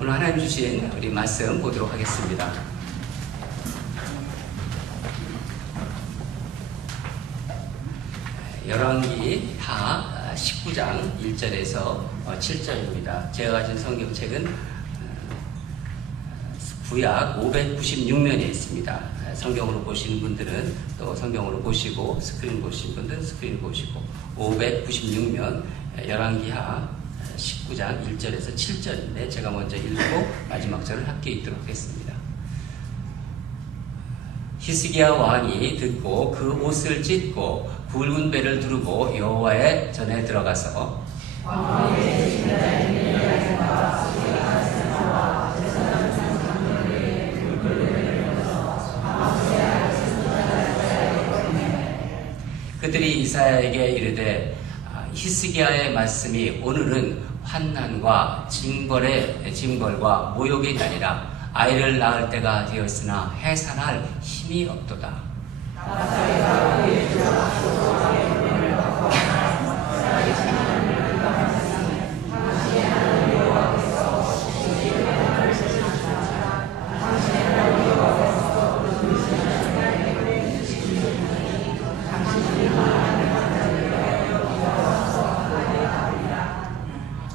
오늘 하나님 주신 우리 말씀 보도록 하겠습니다. 열왕기 하 19장 1절에서 7절입니다. 제가 가진 성경책은 구약 596면에 있습니다. 성경으로 보시는 분들은 또 성경으로 보시고, 스크린 보시는 분들은 스크린 보시고, 596면 열왕기하 19장 1절에서 7절인데 제가 먼저 읽고 마지막 절을 함께 읽도록 하겠습니다. 히스기야 왕이 듣고 그 옷을 찢고 굵은 배를 두르고 여호와의 전에 들어가서 그들이 이사야에게 이르되 히스기야의 말씀이 오늘은 환난과 징벌과 모욕이 나니라. 아이를 낳을 때가 되었으나 해산할 힘이 없도다.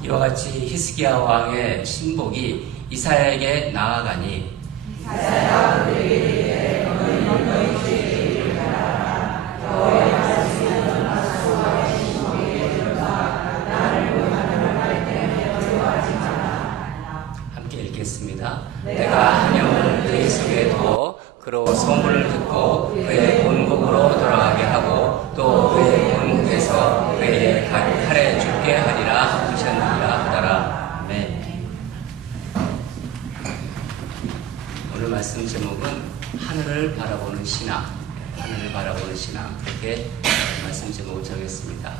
이와 같이 히스기야 왕의 신복이 이사야에게 나아가니 함께 읽겠습니다. 내가 한 영을 그의 속에 두어 그로 소문을 듣고 그의 본국으로 돌아가게 하고 또 그의 본국에서 그의 칼에 죽게 하리라 하셨느니라 하더라. 아멘. 오늘 말씀 제목은 하늘을 바라보는 신앙, 하늘을 바라보는 신앙, 그렇게 말씀 제목을 정했습니다.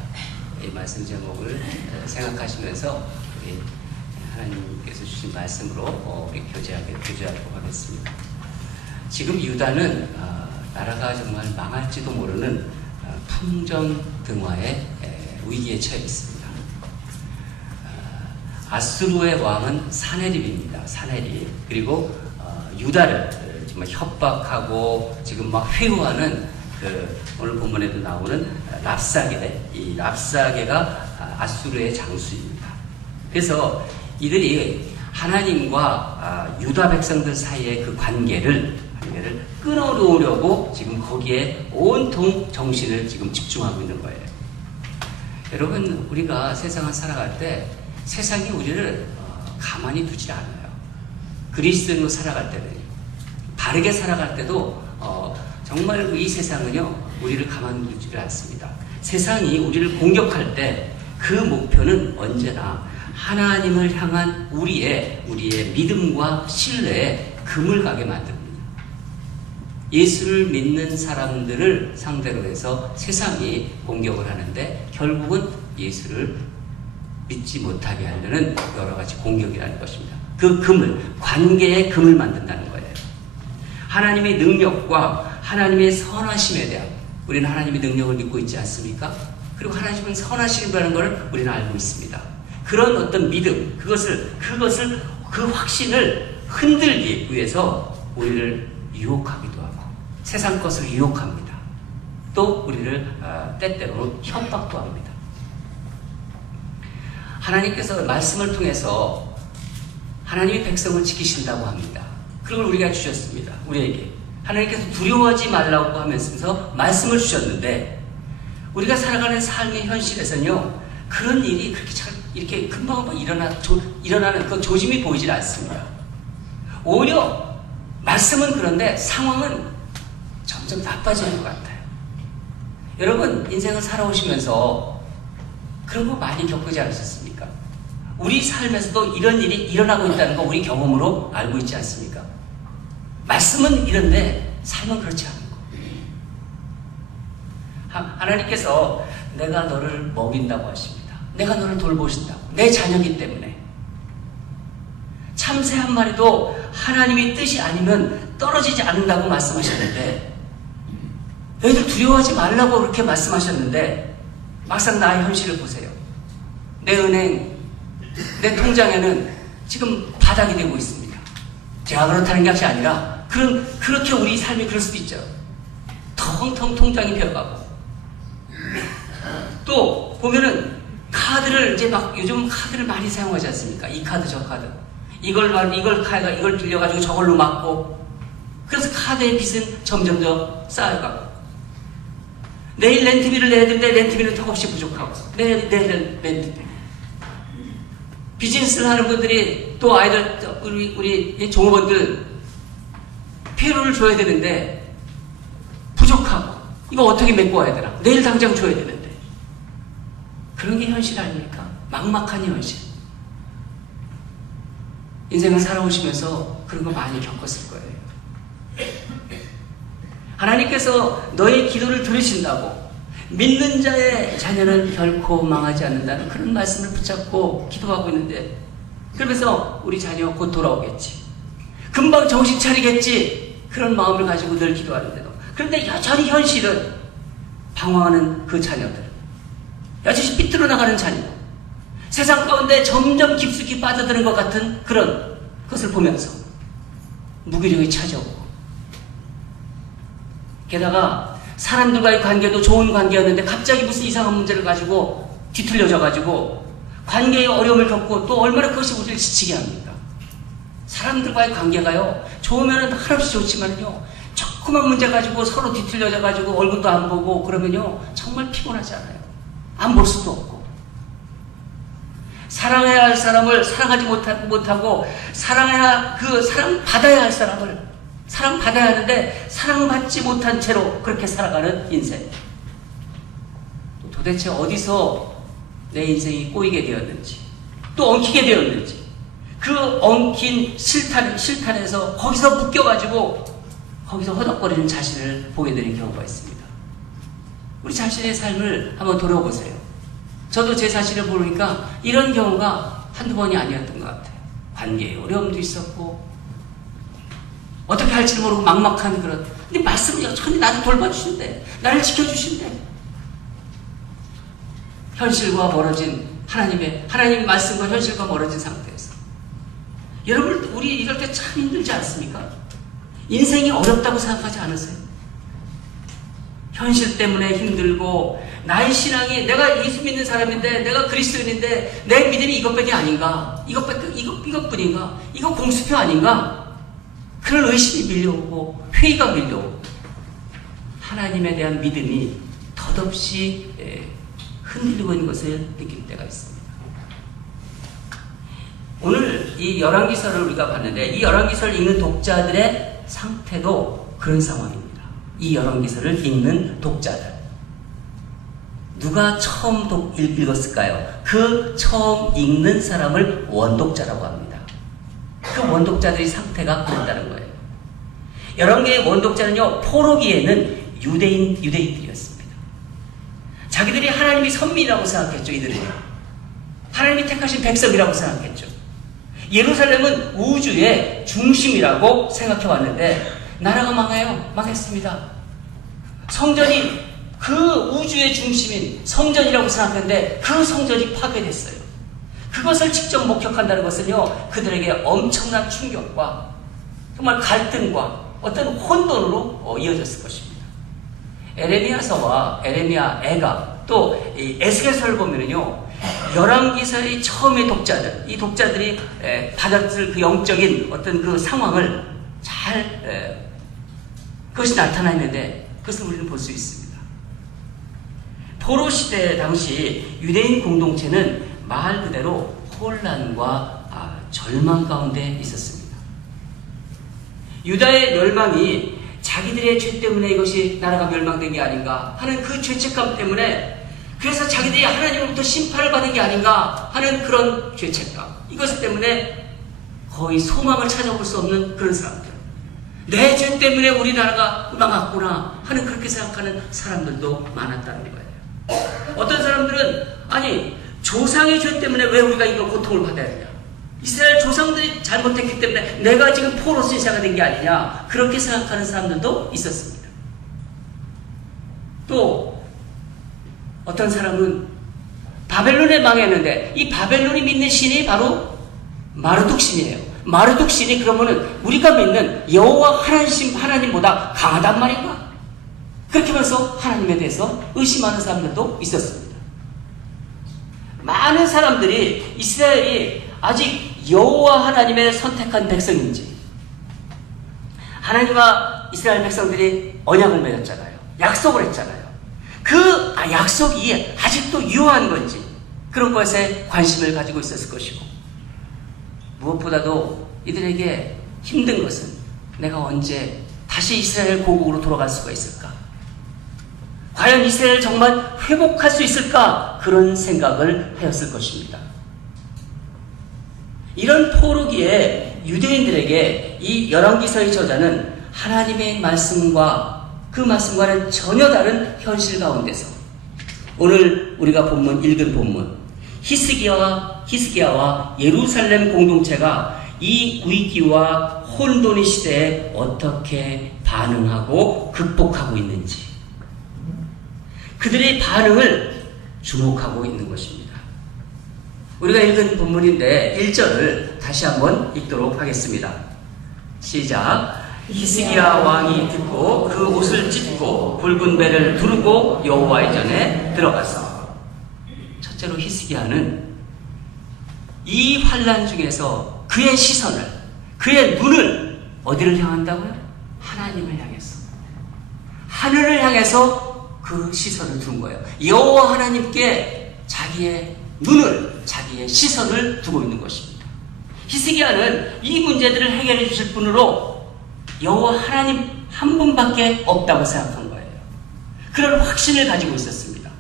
이 말씀 제목을 생각하시면서 우리 하나님께서 주신 말씀으로 우리 교제하도록 하겠습니다. 지금 유다는 나라가 정말 망할지도 모르는 풍전등화의 위기에 처해 있습니다. 아수르의 왕은 사네립입니다. 사네립. 그리고 유다를 정말 협박하고 지금 막 회유하는 오늘 본문에도 나오는 랍사게, 이 랍사게가 아수르의 장수입니다. 그래서 이들이 하나님과 유다 백성들 사이의 그 관계를 끊어놓으려고 지금 거기에 온통 정신을 지금 집중하고 있는 거예요. 여러분, 우리가 세상을 살아갈 때 세상이 우리를 가만히 두질 않아요. 그리스도인으로 살아갈 때는, 바르게 살아갈 때도 정말 이 세상은요 우리를 가만히 두지를 않습니다. 세상이 우리를 공격할 때 그 목표는 언제나 하나님을 향한 우리의 믿음과 신뢰에 금을 가게 만듭니다. 예수를 믿는 사람들을 상대로 해서 세상이 공격을 하는데 결국은 예수를 믿지 못하게 하려는 여러 가지 공격이라는 것입니다. 그 금을, 관계의 금을 만든다는 거예요. 하나님의 능력과 하나님의 선하심에 대한, 우리는 하나님의 능력을 믿고 있지 않습니까? 그리고 하나님은 선하심이라는 걸 우리는 알고 있습니다. 그런 어떤 믿음, 그 확신을 흔들기 위해서 우리를 유혹하기도 하고 세상 것을 유혹합니다. 또 우리를 때때로는 협박도 합니다. 하나님께서 말씀을 통해서 하나님의 백성을 지키신다고 합니다. 그걸 우리가 주셨습니다. 우리에게 하나님께서 두려워하지 말라고 하면서 말씀을 주셨는데 우리가 살아가는 삶의 현실에서는요 그런 일이 그렇게 이렇게 금방 일어나는 그 조짐이 보이질 않습니다. 오히려 말씀은 그런데 상황은 점점 나빠지는 것 같아요. 여러분, 인생을 살아오시면서 그런 거 많이 겪지 않으셨습니까? 우리 삶에서도 이런 일이 일어나고 있다는 거 우리 경험으로 알고 있지 않습니까? 말씀은 이런데 삶은 그렇지 않은 거. 하나님께서 내가 너를 먹인다고 하십니다. 내가 너를 돌보신다고. 내 자녀이기 때문에. 참새 한 마리도 하나님의 뜻이 아니면 떨어지지 않는다고 말씀하셨는데 너희들 두려워하지 말라고 그렇게 말씀하셨는데 막상 나의 현실을 보세요. 내 은행, 내 통장에는 지금 바닥이 되고 있습니다. 제가 그렇다는 것이 아니라 그렇게 우리 삶이 그럴 수도 있죠. 텅텅 통장이 비어가고 또 보면은 카드를 이제 막 요즘 카드를 많이 사용하지 않습니까? 이 카드 저 카드 이걸 빌려가지고 저걸로 막고 그래서 카드의 빚은 점점 더 쌓여가고 내일 렌트비를 내야 되는데 렌트비는 턱없이 부족하고 내일 렌트비 비즈니스를 하는 분들이 또 아이들 우리 종업원들 페이로를 줘야 되는데 부족하고 이거 어떻게 메꿔 와야 되나 내일 당장 줘야 되는데 그런 게 현실 아닙니까? 막막한 현실. 인생을 살아오시면서 그런 거 많이 겪었을 거예요. 하나님께서 너의 기도를 들으신다고 믿는 자의 자녀는 결코 망하지 않는다는 그런 말씀을 붙잡고 기도하고 있는데 그러면서 우리 자녀 곧 돌아오겠지. 금방 정신 차리겠지. 그런 마음을 가지고 늘 기도하는데도 그런데 여전히 현실은 방황하는 그 자녀들 여전히 삐뚤어 나가는 자녀 세상 가운데 점점 깊숙이 빠져드는 것 같은 그런 것을 보면서 무기력이 찾아오고 게다가 사람들과의 관계도 좋은 관계였는데 갑자기 무슨 이상한 문제를 가지고 뒤틀려져 가지고 관계에 어려움을 겪고 또 얼마나 그것이 우리를 지치게 합니까? 사람들과의 관계가요 좋으면 한없이 좋지만요 조그만 문제 가지고 서로 뒤틀려져 가지고 얼굴도 안 보고 그러면요 정말 피곤하지 않아요? 안 볼 수도 없고 사랑해야 할 사람을 사랑하지 못하고 사랑해야 사랑받아야 할 사람을 사랑받아야 하는데 사랑받지 못한 채로 그렇게 살아가는 인생. 도대체 어디서 내 인생이 꼬이게 되었는지 또 엉키게 되었는지 그 엉킨 실탄에서 거기서 묶여가지고 거기서 허덕거리는 자신을 보게 되는 경우가 있습니다. 우리 자신의 삶을 한번 돌아보세요. 저도 제 자신을 보니까 이런 경우가 한두 번이 아니었던 것 같아요. 관계에 어려움도 있었고 어떻게 할지 모르고 막막한 그런 근데 말씀이 여전히 나를 돌봐주신대 나를 지켜주신대 현실과 멀어진 하나님 말씀과 현실과 멀어진 상태에서 여러분 우리 이럴 때 참 힘들지 않습니까? 인생이 어렵다고 생각하지 않으세요? 현실 때문에 힘들고 나의 신앙이 내가 예수 믿는 사람인데 내가 그리스도인인데 내 믿음이 이것밖에 아닌가 이것뿐인가 이거 공수표 아닌가 그런 의심이 밀려오고 회의가 밀려오고 하나님에 대한 믿음이 덧없이 흔들리고 있는 것을 느낄 때가 있습니다. 오늘 이 열왕기서를 우리가 봤는데 이 열왕기서를 읽는 독자들의 상태도 그런 상황입니다. 이 열왕기서를 읽는 독자들 누가 처음 읽었을까요? 그 처음 읽는 사람을 원독자라고 합니다. 그 원독자들의 상태가 그랬다는 거예요. 열왕기의 원독자는요 포로기에는 유대인들이었습니다. 자기들이 하나님이 선민이라고 생각했죠. 이들은 하나님이 택하신 백성이라고 생각했죠. 예루살렘은 우주의 중심이라고 생각해 왔는데 나라가 망했습니다. 성전이 그 우주의 중심인 성전이라고 생각했는데 그 성전이 파괴됐어요. 그것을 직접 목격한다는 것은요 그들에게 엄청난 충격과 정말 갈등과 어떤 혼돈으로 이어졌을 것입니다. 에레미야서와 에레미야애가 또 에스겔서를 보면은요 열왕기서의 처음의 독자들 이 독자들이 받았을 그 영적인 어떤 그 상황을 잘 그것이 나타나 있는데 그것을 우리는 볼 수 있습니다. 포로 시대 당시 유대인 공동체는 말 그대로 혼란과 절망 가운데 있었습니다. 유다의 멸망이 자기들의 죄 때문에 이것이 나라가 멸망된 게 아닌가 하는 그 죄책감 때문에 그래서 자기들이 하나님으로부터 심판을 받은 게 아닌가 하는 그런 죄책감 이것 때문에 거의 소망을 찾아볼 수 없는 그런 사람들 내 죄 때문에 우리나라가 망했구나 하는 그렇게 생각하는 사람들도 많았다는 거예요. 어떤 사람들은 아니 조상의 죄 때문에 왜 우리가 이거 고통을 받아야 되냐 이스라엘 조상들이 잘못했기 때문에 내가 지금 포로 신사가 된 게 아니냐 그렇게 생각하는 사람들도 있었습니다. 또 어떤 사람은 바벨론에 망했는데 이 바벨론이 믿는 신이 바로 마르둑 신이에요. 마르둑 신이 그러면은 우리가 믿는 여호와 하나님보다 강하단 말인가? 그렇게 하면서 하나님에 대해서 의심하는 사람들도 있었습니다. 많은 사람들이 이스라엘이 아직 여호와 하나님의 선택한 백성인지, 하나님과 이스라엘 백성들이 언약을 맺었잖아요. 약속을 했잖아요. 그 약속이 아직도 유효한 건지, 그런 것에 관심을 가지고 있었을 것이고, 무엇보다도 이들에게 힘든 것은 내가 언제 다시 이스라엘 고국으로 돌아갈 수가 있을까? 과연 이스라엘 정말 회복할 수 있을까? 그런 생각을 하였을 것입니다. 이런 포로기에 유대인들에게 이 열왕기서의 저자는 하나님의 말씀과 그 말씀과는 전혀 다른 현실 가운데서 오늘 우리가 읽은 본문 히스기야와 예루살렘 공동체가 이 위기와 혼돈의 시대에 어떻게 반응하고 극복하고 있는지, 그들의 반응을 주목하고 있는 것입니다. 우리가 읽은 본문인데 1절을 다시 한번 읽도록 하겠습니다. 시작. 히스기야 왕이 듣고 그 옷을 찢고 굵은 배를 두르고 여호와의 전에 들어가서, 첫째로 히스기야는 이 환난 중에서 그의 시선을, 그의 눈을 어디를 향한다고요? 하나님을 향해서, 하늘을 향해서 그 시선을 둔 거예요. 여호와 하나님께 자기의 눈을, 자기의 시선을 두고 있는 것입니다. 히스기야는 이 문제들을 해결해 주실 분으로 여호와 하나님 한 분밖에 없다고 생각한 거예요. 그런 확신을 가지고 있었습니다.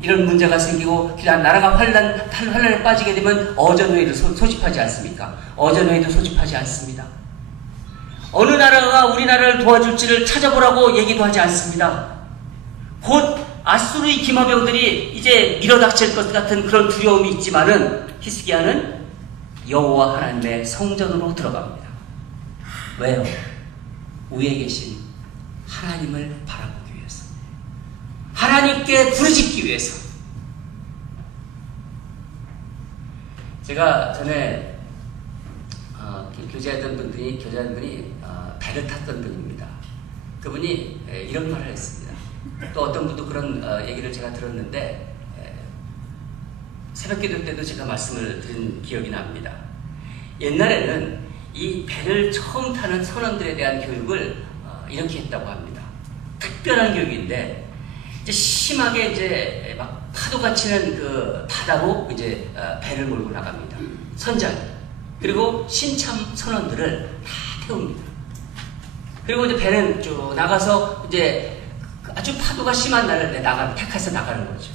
이런 문제가 생기고 나라가 환란에 빠지게 되면 어전회의도 소집하지 않습니까? 어전회의도 소집하지 않습니다. 어느 나라가 우리나라를 도와줄지를 찾아보라고 얘기도 하지 않습니다. 곧 아수르의 기마병들이 이제 밀어닥칠 것 같은 그런 두려움이 있지만은 히스기야는 여호와 하나님의 성전으로 들어갑니다. 왜요? 위에 계신 하나님을 바라보기 위해서, 하나님께 부르짖기 위해서. 제가 전에 교제하던 분이 배를 탔던 분입니다. 그분이 이런 말을 했습니다. 또 어떤 분도 그런 얘기를 제가 들었는데, 새벽기도 때도 제가 말씀을 드린 기억이 납니다. 옛날에는 이 배를 처음 타는 선원들에 대한 교육을 이렇게 했다고 합니다. 특별한 교육인데, 이제 심하게 이제 막 파도가 치는 그 바다로 이제 배를 몰고 나갑니다. 선장이. 그리고 신참 선원들을 다 태웁니다. 그리고 이제 배는 쭉 나가서 이제 아주 파도가 심한 날을 택해서 나가는 거죠.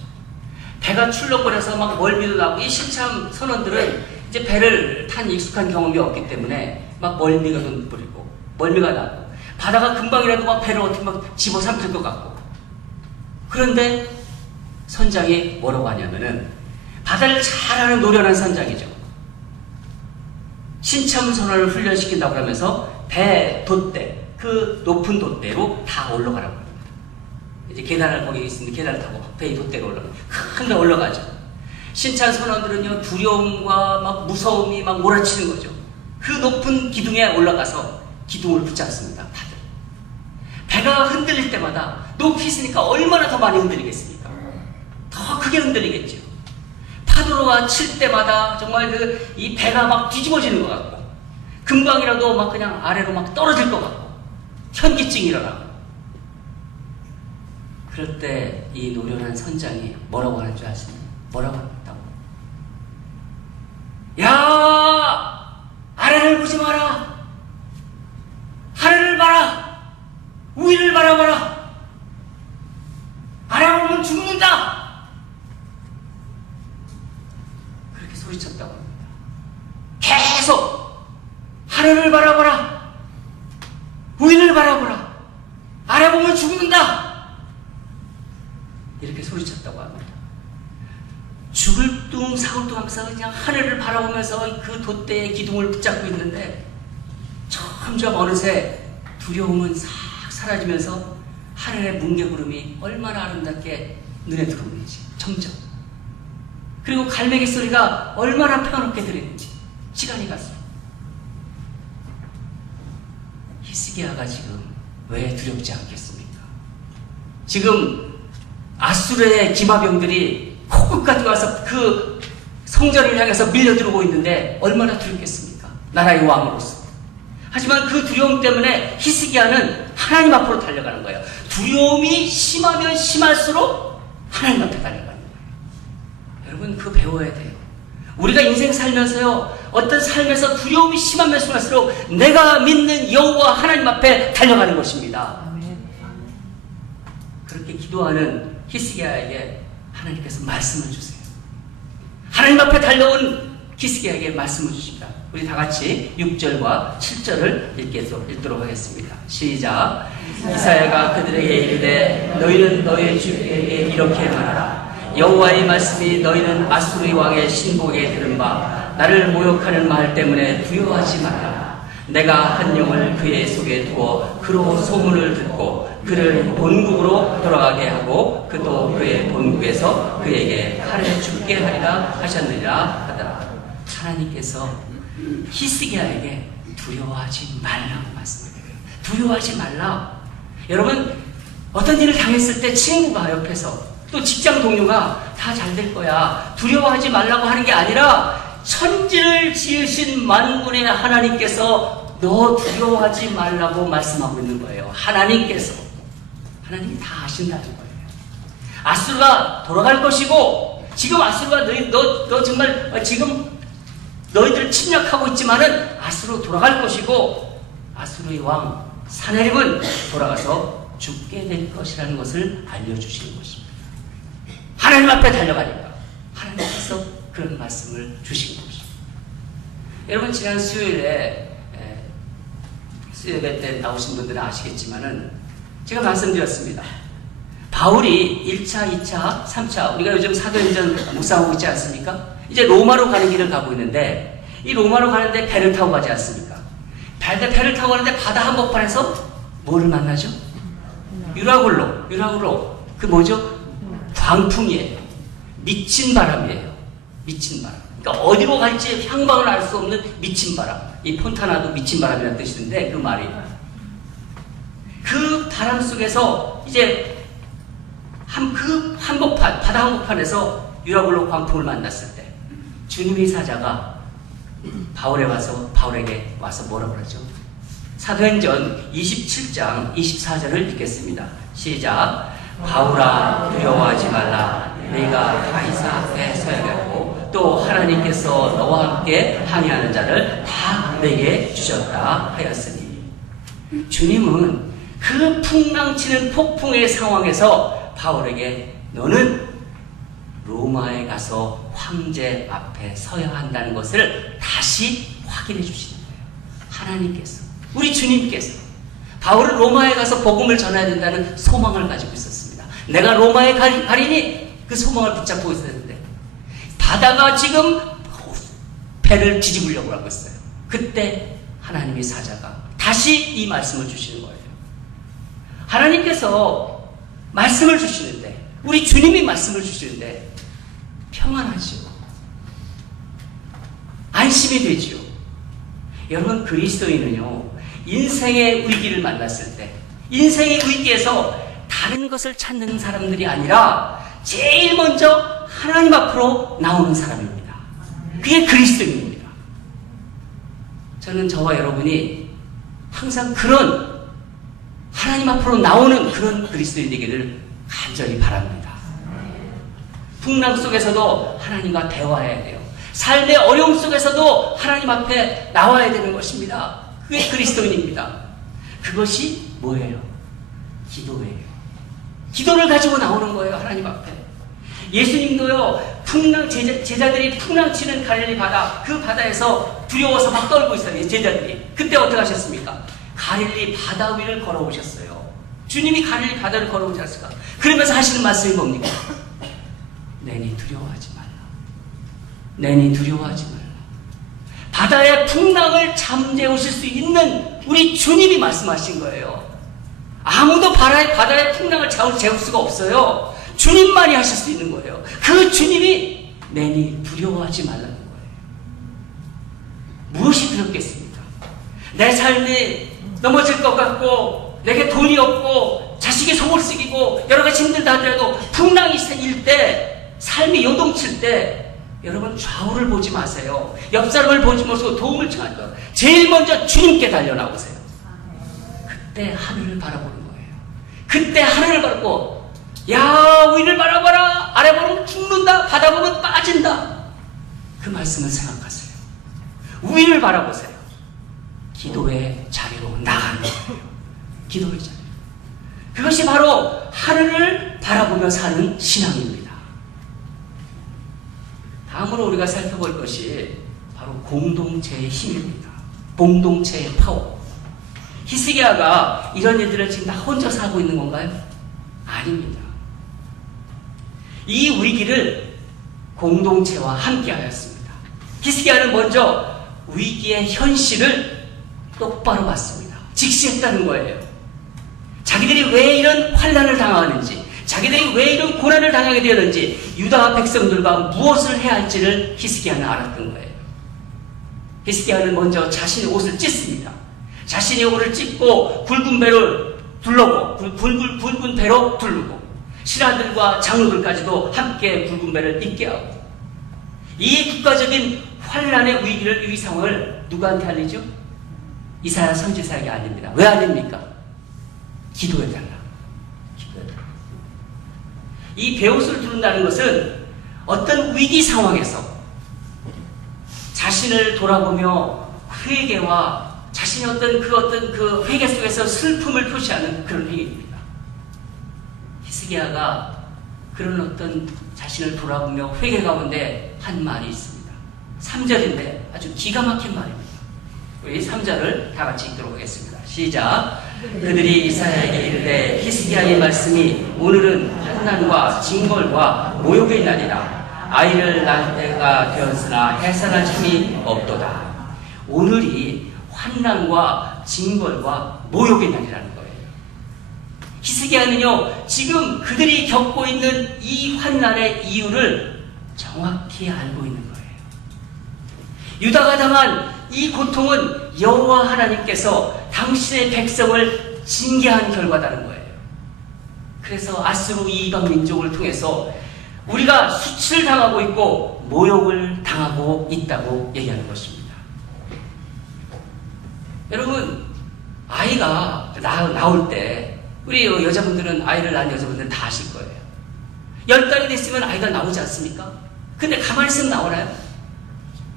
배가 출렁거려서 막 멀미도 나고, 이 신참 선원들은 이제 배를 탄 익숙한 경험이 없기 때문에 막 멀미가 뿌리고 멀미가 나고, 바다가 금방이라도 막 배를 어떻게 막 집어삼킬 것 같고. 그런데 선장이 뭐라고 하냐면은, 바다를 잘 아는 노련한 선장이죠. 신참 선원을 훈련시킨다고 하면서 배 돛대, 그 높은 돛대로 다 올라가라고 합니다. 이제 계단을, 거기 있으면 계단을 타고 배의 돛대로 올라가요. 큰 데 올라가죠. 신참 선원들은요, 두려움과 막 무서움이 막 몰아치는 거죠. 그 높은 기둥에 올라가서 기둥을 붙잡습니다. 다들. 배가 흔들릴 때마다 높이 있으니까 얼마나 더 많이 흔들리겠습니까? 더 크게 흔들리겠죠. 파도가 칠 때마다 정말 이 배가 막 뒤집어지는 것 같고, 금방이라도 막 그냥 아래로 막 떨어질 것 같고, 현기증이 일어나고. 그럴 때 이 노련한 선장이 뭐라고 하는 줄 아시나요? 뭐라고 한다고? 야! 아래를 보지 마라! 하늘을 봐라! 위를 바라봐라! 아래 보면 죽는다! 그렇게 소리쳤다고 합니다. 계속 하늘을 바라봐라! 위를 바라보라! 아래 보면 죽는다! 이렇게 소리쳤다고 합니다. 죽을 둥 사울 둥 하면서 그냥 하늘을 바라보면서 그 돛대의 기둥을 붙잡고 있는데, 점점 어느새 두려움은 싹 사라지면서 하늘의 뭉게구름이 얼마나 아름답게 눈에 들어오는지 점점. 그리고 갈매기 소리가 얼마나 평화롭게 들리는지 시간이 갈수록. 히스기야가 지금 왜 두렵지 않겠습니까? 지금 아수르의 기마병들이 코끝까지 와서 그 성전을 향해서 밀려들어오고 있는데 얼마나 두렵겠습니까? 나라의 왕으로서. 하지만 그 두려움 때문에 히스기야는 하나님 앞으로 달려가는 거예요. 두려움이 심하면 심할수록 하나님 앞에 달려가는 거예요. 여러분, 그거 배워야 돼요. 우리가 인생 살면서요, 어떤 삶에서 두려움이 심하면 심할수록 내가 믿는 여호와 하나님 앞에 달려가는 것입니다. 그렇게 기도하는 히스기야에게 하나님께서 말씀을 주세요. 하나님 앞에 달려온 히스기야에게 말씀을 주십니다. 우리 다 같이 6절과 7절을 읽도록 하겠습니다. 시작. 이사야가 그들에게 이르되 너희는 너희 주에게 이렇게 말하라. 여호와의 말씀이 너희는 아수르 왕의 신복에 들은 바 나를 모욕하는 말 때문에 두려워하지 말라. 내가 한 영을 그의 속에 두어 그로 소문을 듣고 그를 본국으로 돌아가게 하고 그도 그의 본국에서 그에게 칼을 죽게 하리라 하셨느니라 하더라. 하나님께서 히스기야에게 두려워하지 말라고 말씀하세요. 두려워하지 말라. 여러분, 어떤 일을 당했을 때 친구가 옆에서 또 직장 동료가 다 잘 될 거야, 두려워하지 말라고 하는 게 아니라 천지를 지으신 만군의 하나님께서 너 두려워하지 말라고 말씀하고 있는 거예요. 하나님께서. 하나님이 다 아신다는 거예요. 아수르가 돌아갈 것이고, 지금 아수르가 너 정말 지금 너희들을 침략하고 있지만은 아수르로 돌아갈 것이고, 아수르의 왕 사네립은 돌아가서 죽게 될 것이라는 것을 알려주시는 것입니다. 하나님 앞에 달려가니까 하나님께서 그런 말씀을 주신 것입니다. 여러분, 지난 수요일에 수요예배 때 나오신 분들은 아시겠지만은 제가 말씀드렸습니다. 바울이 1차, 2차, 3차, 우리가 요즘 사도행전 묵상하고 있지 않습니까? 이제 로마로 가는 길을 가고 있는데, 이 로마로 가는데 배를 타고 가지 않습니까? 배를 타고 가는데 바다 한복판에서 뭐를 만나죠? 유라굴로. 그 뭐죠? 광풍이에요. 미친 바람이에요. 미친 바람. 그러니까 어디로 갈지 향방을 알 수 없는 미친 바람. 이 폰타나도 미친 바람이라는 뜻인데 그 말이. 그 바람 속에서 이제 바다 한복판에서 유라굴로 광풍을 만났을 때 주님의 사자가 바울에게 와서 뭐라고 그러죠? 사도행전 27장 24절을 읽겠습니다. 시작. 바울아, 두려워하지 말라. 네가 가이사 앞에 서야겠고 또 하나님께서 너와 함께 항해하는 자를 다 내게 주셨다 하였으니. 주님은 그 풍랑치는 폭풍의 상황에서 바울에게 너는 로마에 가서 황제 앞에 서야 한다는 것을 다시 확인해 주시는 거예요. 하나님께서, 우리 주님께서. 바울은 로마에 가서 복음을 전해야 된다는 소망을 가지고 있었습니다. 내가 로마에 가리니 그 소망을 붙잡고 있었는데 바다가 지금 배를 뒤집으려고 하고 있어요. 그때 하나님의 사자가 다시 이 말씀을 주시는 거예요. 하나님께서 말씀을 주시는데, 우리 주님이 말씀을 주시는데 평안하죠. 안심이 되죠. 여러분, 그리스도인은요, 인생의 위기를 만났을 때, 인생의 위기에서 다른 것을 찾는 사람들이 아니라 제일 먼저 하나님 앞으로 나오는 사람입니다. 그게 그리스도인입니다. 저는 저와 여러분이 항상 그런 하나님 앞으로 나오는 그런 그리스도인 되기를 간절히 바랍니다. 풍랑 속에서도 하나님과 대화해야 돼요. 삶의 어려움 속에서도 하나님 앞에 나와야 되는 것입니다. 그게 그리스도인입니다. 그것이 뭐예요? 기도예요. 기도를 가지고 나오는 거예요, 하나님 앞에. 예수님도요, 제자들이 풍랑치는 갈릴리 바다, 그 바다에서 두려워서 막 떨고 있어요, 제자들이. 그때 어떻게 하셨습니까? 갈릴리 바다 위를 걸어오셨어요. 주님이 갈릴리 바다를 걸어오셨을까? 그러면서 하시는 말씀이 뭡니까? 내니 두려워하지 말라. 내니 두려워하지 말라. 바다의 풍랑을 잠재우실 수 있는 우리 주님이 말씀하신 거예요. 아무도 바다의 풍랑을 재울 수가 없어요. 주님만이 하실 수 있는 거예요. 그 주님이 내니 두려워하지 말라는 거예요. 무엇이 두렵겠습니까? 내 삶이 넘어질 것 같고 내게 돈이 없고 자식이 속을 썩이고 여러 가지 힘들다 하더라도 풍랑이 생길 때, 삶이 요동칠 때 여러분 좌우를 보지 마세요. 옆 사람을 보지 마시고 도움을 청할 것. 제일 먼저 주님께 달려나오세요. 그때 하늘을 바라보는 거예요. 그때 하늘을 바라보고, 야, 위를 바라봐라. 아래 보면 죽는다. 바다 보면 빠진다. 그 말씀을 생각하세요. 위를 바라보세요. 기도의 자리로 나가는 거예요. 기도의 자리. 그것이 바로 하늘을 바라보며 사는 신앙입니다. 다음으로 우리가 살펴볼 것이 바로 공동체의 힘입니다. 공동체의 파워. 히스기야가 이런 일들을 지금 다 혼자 살고 있는 건가요? 아닙니다. 이 위기를 공동체와 함께 하였습니다. 히스기야는 먼저 위기의 현실을 똑바로 봤습니다. 직시했다는 거예요. 자기들이 왜 이런 환난을 당하는지, 자기들이 왜 이런 고난을 당하게 되었는지, 유다 백성들과 무엇을 해야 할지를 히스기야는 알았던 거예요. 히스기야는 먼저 자신의 옷을 찢습니다. 자신의 옷을 찢고 굵은 배를 둘러고, 굵은 배로 두르고, 신하들과 장로들까지도 함께 굵은 배를 입게 하고, 이 국가적인 환난의 위기를, 이 상황을 누구한테 알리죠? 이사야 선지자에게 알립니다. 왜 알립니까? 기도해달라. 기도해달라. 이 배옷을 두른다는 것은 어떤 위기 상황에서 자신을 돌아보며 회개와 자신의 어떤 그 회개 속에서 슬픔을 표시하는 그런 행위입니다. 히스기야가 그런 어떤 자신을 돌아보며 회개 가운데 한 말이 있습니다. 3절인데 아주 기가 막힌 말입니다. 우리 3절을 다 같이 읽도록 하겠습니다. 시작. 그들이 이사야에게 이르되 히스기야의 말씀이 오늘은 환난과 징벌과 모욕의 날이라. 아이를 낳을 때가 되었으나 해산할 힘이 없도다. 오늘이 환난과 징벌과 모욕의 날이라는 거예요. 히스기야는요, 지금 그들이 겪고 있는 이 환난의 이유를 정확히 알고 있는 거예요. 유다가 당한 이 고통은 여호와 하나님께서 당신의 백성을 징계한 결과다는 거예요. 그래서 아수르 이방 민족을 통해서 우리가 수치를 당하고 있고 모욕을 당하고 있다고 얘기하는 것입니다. 여러분, 아이가 나올 때, 우리 여자분들은, 아이를 낳은 여자분들은 다 아실 거예요. 10달이 됐으면 아이가 나오지 않습니까? 근데 가만히 있으면 나오나요?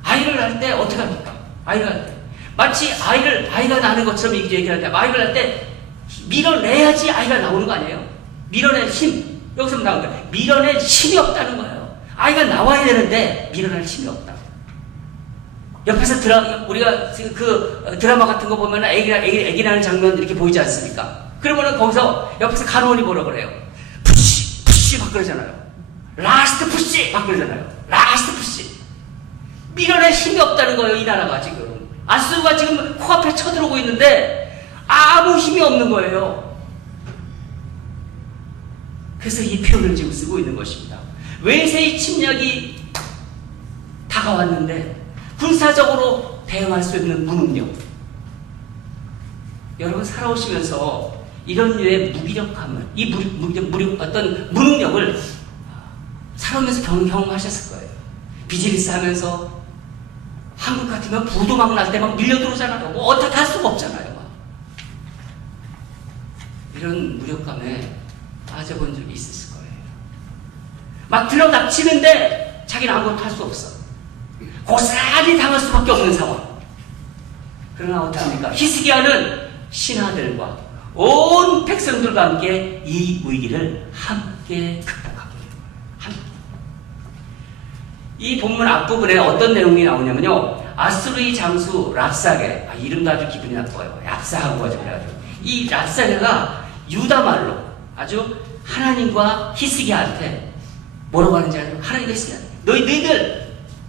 아이를 낳을 때 어떻게 합니까? 아이를 낳을 때. 마치 아이가 나는 것처럼 얘기할 때, 아이를 낳을 때 밀어내야지 아이가 나오는 거 아니에요? 밀어낼 힘. 여기서 나온 거예요. 밀어낼 힘이 없다는 거예요. 아이가 나와야 되는데 밀어낼 힘이 없다. 옆에서 우리가 그 드라마 같은 거 보면 애기 나는 장면 이렇게 보이지 않습니까? 그러면은 거기서 옆에서 간호원이 뭐라 그래요? 푸시 막 그러잖아요. 라스트 푸시 막 그러잖아요. 라스트 푸시. 밀어낼 힘이 없다는 거예요, 이 나라가 지금. 아수르가 지금 코앞에 쳐들어오고 있는데 아무 힘이 없는 거예요. 그래서 이 표현을 지금 쓰고 있는 것입니다. 외세의 침략이 다가왔는데 군사적으로 대응할 수 있는 무능력. 여러분 살아오시면서 이런 류의 무기력함을, 이 어떤 무능력을 살아오면서 경험하셨을 거예요. 비즈니스 하면서 한국 같으면 부도 막 날 때 막 밀려 들어오잖아요. 뭐 어떻게 할 수가 없잖아요. 막. 이런 무력감에 빠져본 적이 있었을 거예요. 막 들어닥치는데 자기는 아무것도 할 수 없어. 고스란히 당할 수밖에 없는 상황. 그러나 어떡합니까? 히스기야는 신하들과 온 백성들과 함께 이 위기를 함께 극복하게 돼요. 함께. 이 본문 앞부분에 어떤 내용이 나오냐면요, 아수르의 장수 랍사게, 이름도 아주 기분이 나빠요. 랍사하고 가지고 그래가지고 이 랍사게가 유다 말로 아주 하나님과 히스기야한테 뭐라고 하는지 알아요? 하나님과 히스기야한테 너희들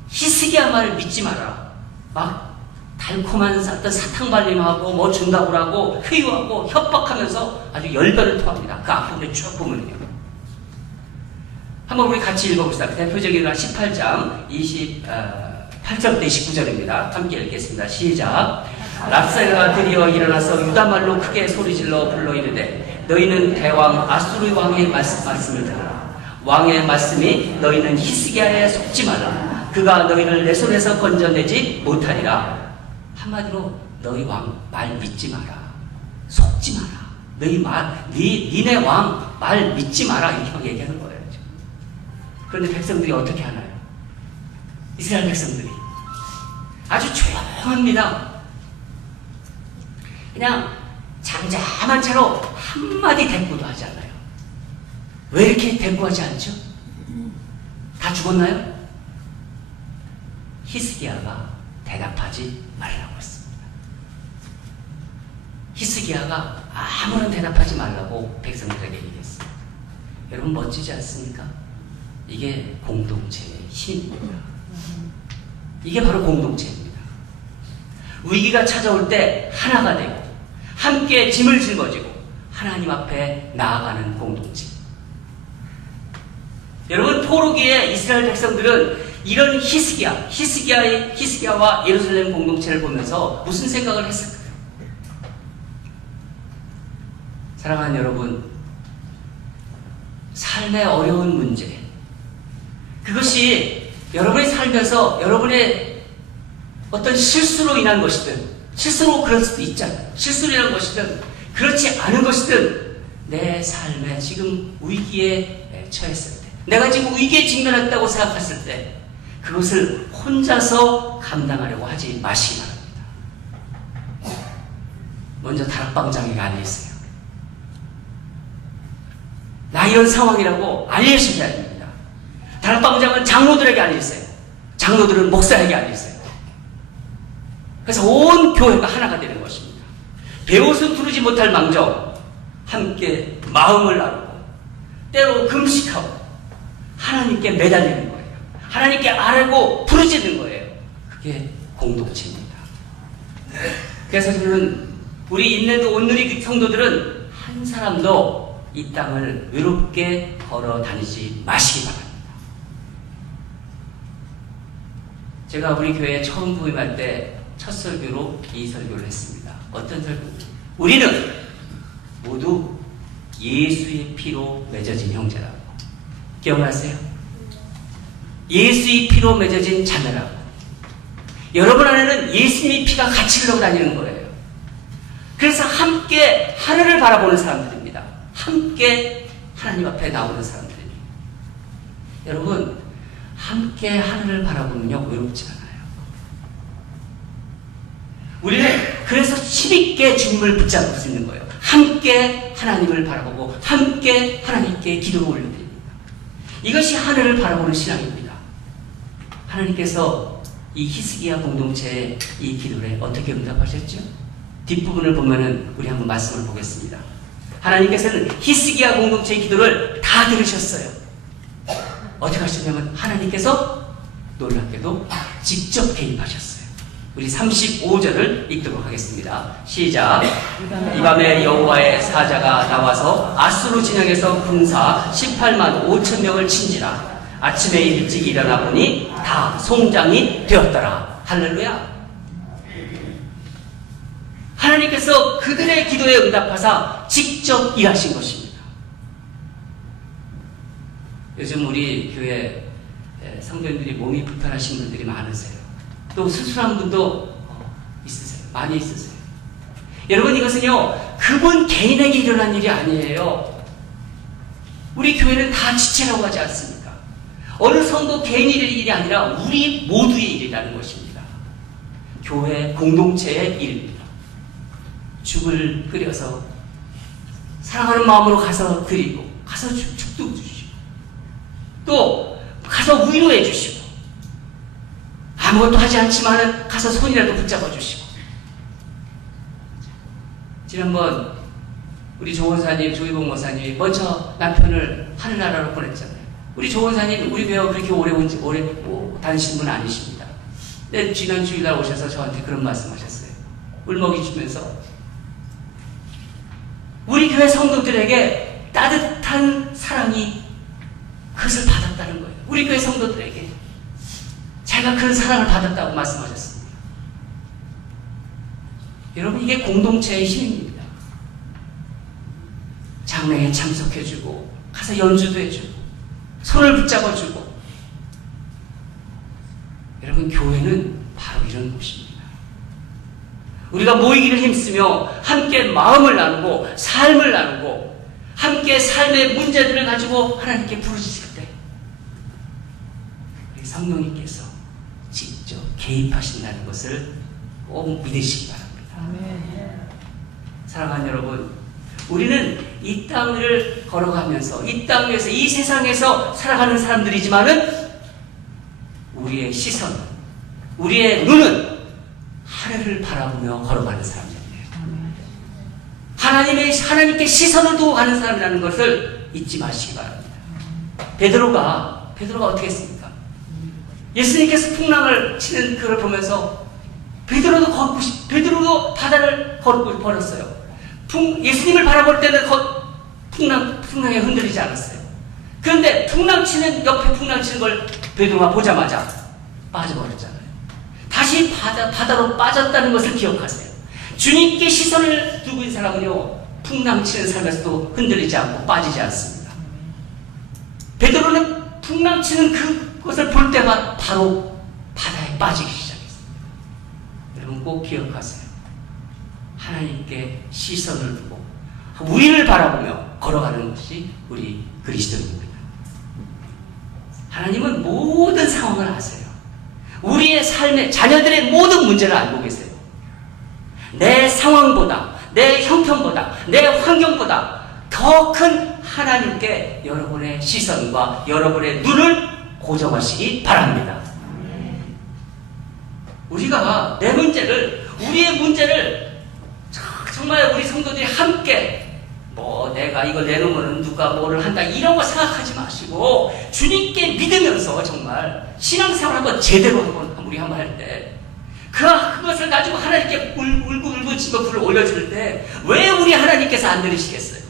히스기야 말을 믿지 마라. 막 달콤한 어떤 사탕 발림하고 뭐 준다고 하고 회유하고 협박하면서 아주 열변을 토합니다. 그 앞부분에 쭉 보면요. 한번 우리 같이 읽어봅시다. 대표적인 18장 28절부터 29절입니다. 함께 읽겠습니다. 시작. 랍사가 드디어 일어나서 유다말로 크게 소리질러 불러 이르되 너희는 대왕 아수르 왕의 말씀을 들으라. 왕의 말씀이 너희는 히스기야에 속지 말라. 그가 너희를 내 손에서 건져내지 못하리라. 한마디로 너희 왕 말 믿지 마라. 속지 마라. 너희 니네 왕 말 믿지 마라. 이렇게 막 얘기하는 거예요. 그런데 백성들이 어떻게 하나요? 이스라엘 백성들이 아주 조용합니다. 그냥 잠잠한 채로 한마디 대꾸도 하지 않아요. 왜 이렇게 대꾸하지 않죠? 다 죽었나요? 히스기야가 대답하지 말라고 했습니다. 히스기야가 아무런 대답하지 말라고 백성들에게 얘기했어요. 여러분 멋지지 않습니까? 이게 공동체의 힘입니다. 이게 바로 공동체입니다. 위기가 찾아올 때 하나가 되고 함께 짐을 짊어지고 하나님 앞에 나아가는 공동체. 여러분 포로기에 이스라엘 백성들은 이런 히스기야와 예루살렘 공동체를 보면서 무슨 생각을 했을까요? 사랑하는 여러분, 삶의 어려운 문제, 그것이 여러분이 살면서 여러분의 어떤 실수로 인한 것이든, 실수로 그럴 수도 있잖아요. 실수로 인한 것이든 그렇지 않은 것이든 내 삶에 지금 위기에 처했을 때, 내가 지금 위기에 직면했다고 생각했을 때 그것을 혼자서 감당하려고 하지 마시기 바랍니다. 먼저 다락방장에게 알리세요. 나 이런 상황이라고 알리셔야 됩니다. 다락방장은 장로들에게 알리세요. 장로들은 목사에게 알리세요. 그래서 온 교회가 하나가 되는 것입니다. 배옷은 두르지 못할 망정 함께 마음을 나누고 때로 금식하고 하나님께 매달리는 거예요. 하나님께 아뢰고 부르짖는 거예요. 그게 공동체입니다. 그래서 저는 우리 인내도 온누리 성도들은 한 사람도 이 땅을 외롭게 걸어 다니지 마시기 바랍니다. 제가 우리 교회에 처음 부임할 때 첫 설교로 이 설교를 했습니다. 어떤 설교입니까? 우리는 모두 예수의 피로 맺어진 형제라고. 기억나세요? 예수의 피로 맺어진 자매라고. 여러분 안에는 예수님의 피가 같이 흘러 다니는 거예요. 그래서 함께 하늘을 바라보는 사람들입니다. 함께 하나님 앞에 나오는 사람들입니다. 여러분, 함께 하늘을 바라보면요, 외롭지 않아요. 우리는 그래서 힘있게 주님을 붙잡을 수 있는 거예요. 함께 하나님을 바라보고 함께 하나님께 기도를 올려드립니다. 이것이 하늘을 바라보는 신앙입니다. 하나님께서 이 히스기야 공동체의 이 기도에 어떻게 응답하셨죠? 뒷부분을 보면은 우리 한번 말씀을 보겠습니다. 하나님께서는 히스기야 공동체의 기도를 다 들으셨어요. 어떻게 하셨냐면 하나님께서 놀랍게도 직접 개입하셨어요. 우리 35절을 읽도록 하겠습니다. 시작. 이 밤에 여호와의 사자가 나와서 아수르 진영에서 군사 18만 5천 명을 친지라. 아침에 일찍 일어나 보니 다 송장이 되었더라. 할렐루야. 하나님께서 그들의 기도에 응답하사 직접 일하신 것입니다. 요즘 우리 교회 성도님들이 몸이 불편하신 분들이 많으세요. 또 수술한 분도 있으세요. 많이 있으세요. 여러분, 이것은요, 그분 개인에게 일어난 일이 아니에요. 우리 교회는 다 지체라고 하지 않습니까? 어느 성도 개인의 일이 아니라 우리 모두의 일이라는 것입니다. 교회 공동체의 일입니다. 죽을 끓여서 사랑하는 마음으로 가서 드리고, 가서 죽도 주시고, 또 가서 위로해 주시고, 아무것도 하지 않지만 가서 손이라도 붙잡아 주시고. 지난번 우리 조원사님, 조희봉 목사님이 먼저 남편을 하늘나라로 보냈잖아요. 우리 조원사님, 우리 교회가 그렇게 오래 다니신 분 아니십니다. 근데 지난 주일날 오셔서 저한테 그런 말씀하셨어요. 울먹이 주면서 우리 교회 성도들에게 따뜻한 사랑이 그것을 받았다는 거예요. 우리 교회 성도들에게 제가 그런 사랑을 받았다고 말씀하셨습니다. 여러분, 이게 공동체의 힘입니다. 장례에 참석해주고 가서 연주도 해주고 손을 붙잡아주고. 여러분, 교회는 바로 이런 곳입니다. 우리가 모이기를 힘쓰며 함께 마음을 나누고 삶을 나누고 함께 삶의 문제들을 가지고 하나님께 부르짖을 때 우리 성령님께서 직접 개입하신다는 것을 꼭 믿으시기 바랍니다. 사랑하는 여러분, 우리는 이 땅을 걸어가면서 이 땅 위에서 이 세상에서 살아가는 사람들이지만은 우리의 시선, 우리의 눈은 하늘을 바라보며 걸어가는 사람들이에요. 하나님께 시선을 두고 가는 사람이라는 것을 잊지 마시기 바랍니다. 베드로가 어떻게 했습니까? 예수님께서 풍랑을 치는 그걸 보면서 베드로도 바다를 걷고 버렸어요. 예수님을 바라볼 때는 풍랑에 흔들리지 않았어요. 그런데 옆에 풍랑 치는 걸 베드로가 보자마자 빠져버렸잖아요. 다시 바다로 빠졌다는 것을 기억하세요. 주님께 시선을 두고 있는 사람은요, 풍랑 치는 삶에서도 흔들리지 않고 빠지지 않습니다. 베드로는 풍랑 치는 그것을 볼 때마다 바로 바다에 빠지기 시작했습니다. 여러분, 꼭 기억하세요. 하나님께 시선을 두고 위를 바라보며 걸어가는 것이 우리 그리스도인입니다. 하나님은 모든 상황을 아세요. 우리의 삶의 자녀들의 모든 문제를 알고 계세요. 내 상황보다, 내 형편보다, 내 환경보다 더 큰 하나님께 여러분의 시선과 여러분의 눈을 고정하시기 바랍니다. 우리가 우리의 문제를 정말 우리 성도들이 함께 내가 이걸 내놓으면 누가 뭐를 한다 이런 거 생각하지 마시고 주님께 믿으면서 정말 신앙생활 한번 제대로 우리 한번 할 때 그것을 가지고 하나님께 울고 징거풀을 올려줄 때 왜 우리 하나님께서 안 들으시겠어요?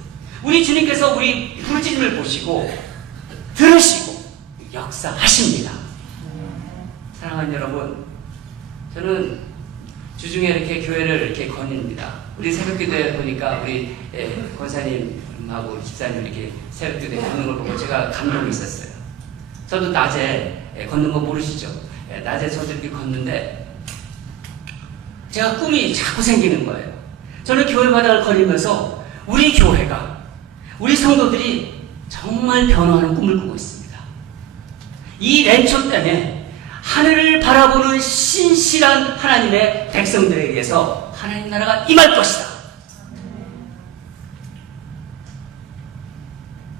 우리 주님께서 우리 부르짖음을 보시고 들으시고 역사하십니다. 사랑하는 여러분, 저는 주중에 이렇게 교회를 이렇게 거닙니다. 우리 새벽기도에 보니까 우리 권사님하고 집사님 이렇게 새벽기도에 걷는 걸 보고 제가 감동이 있었어요. 저도 낮에 걷는 거 모르시죠? 낮에 저도 이렇게 걷는데 제가 꿈이 자꾸 생기는 거예요. 저는 교회 바닥을 거리면서 우리 교회가, 우리 성도들이 정말 변화하는 꿈을 꾸고 있습니다. 이 렌초 때문에 하늘을 바라보는 신실한 하나님의 백성들에 의해서 하나님 나라가 임할 것이다.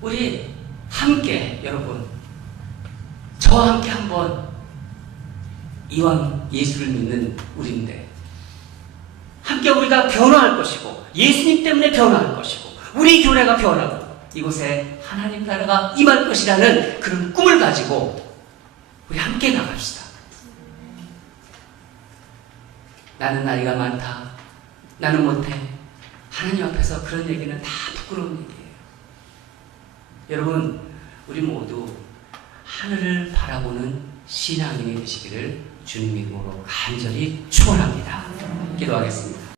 우리 함께, 여러분, 저와 함께 한번 이왕 예수를 믿는 우리인데 함께 우리가 변화할 것이고 예수님 때문에 변화할 것이고 우리 교회가 변하고 이곳에 하나님 나라가 임할 것이라는 그런 꿈을 가지고 우리 함께 나갑시다. 나는 나이가 많다, 나는 못해, 하나님 앞에서 그런 얘기는 다 부끄러운 얘기예요. 여러분, 우리 모두 하늘을 바라보는 신앙인이 되시기를 주님 이름으로 간절히 축원합니다. 기도하겠습니다.